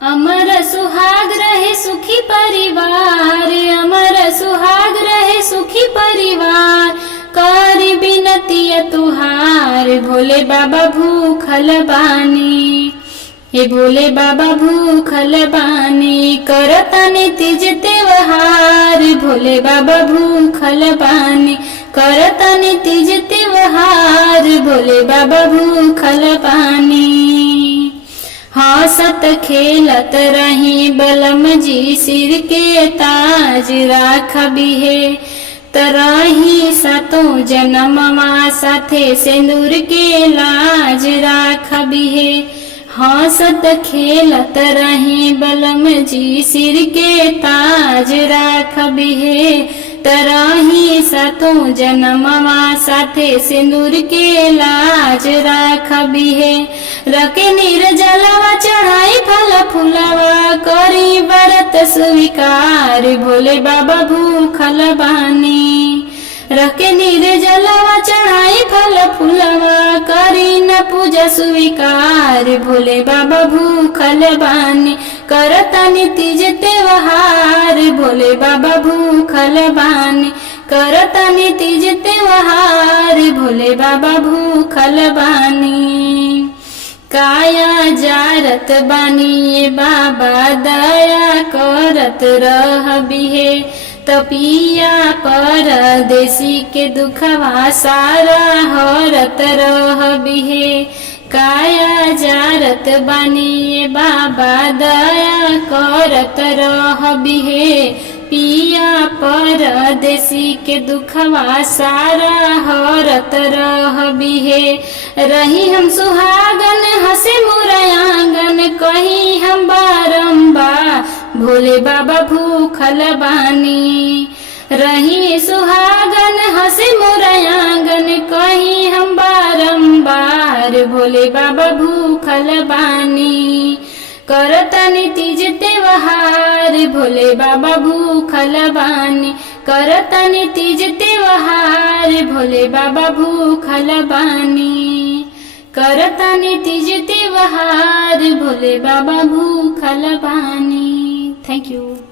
अमर सुहाग रहे सुखी परिवार, अमर सुहाग रहे सुखी परिवार। करी बिनतिया तुहार भोले बाबा भूखल बानी, हे भोले बाबा भूखल बानी। करतानी तीज त्योहार भोले बाबा भूखल बानी, करतानी तीज त्योहार भोले बाबा भूखल बानी। हंसत खेलत रही बलम जी सिर के ताज राखबी है, तरही सातो जन्मवा साथे सिंदूर के लाज राखबी है। हंसत खेलत रही बलम जी सिर के ताज राखबी है, तरही सातो जन्मवा साथे सिंदूर के लाज राखबी है। रके निर्जलवा चढ़ाई फल फूलवा, करी व्रत स्वीकार भोले बाबा भूखल बानी। रके निर्जलवा चढ़ाई फल फूलवा, करी न पूजा स्वीकार भोले बाबा भूखल बानी। करतानी तीज त्योहार भोले बाबा भूखल बानी, करतानी तीज त्योहार भोले बाबा भूखल बानी। काया जारत बानी बाबा दया करत रहबी है, तपिया परदेसी के दुखवा सारा हरत रहबी है। काया जारत बानी बाबा दया करत रहबी है, पिया परदेसी के दुखवा सारा हरत रहबी है। रही हम सुहागन हंसे मुरयांगन, कही हम बारंबार भोले बाबा भूखल बानी। रही सुहागन हंसे मुरयांगन, कही हम बारंबार भोले बाबा भूखल बानी। करतानी तीज त्योहार भोले बाबा भूखल बानी, करतानी तीज त्योहार भोले बाबा भूखल बानी, करतानी तीज त्योहार भोले बाबा भूखल बानी। Thank you.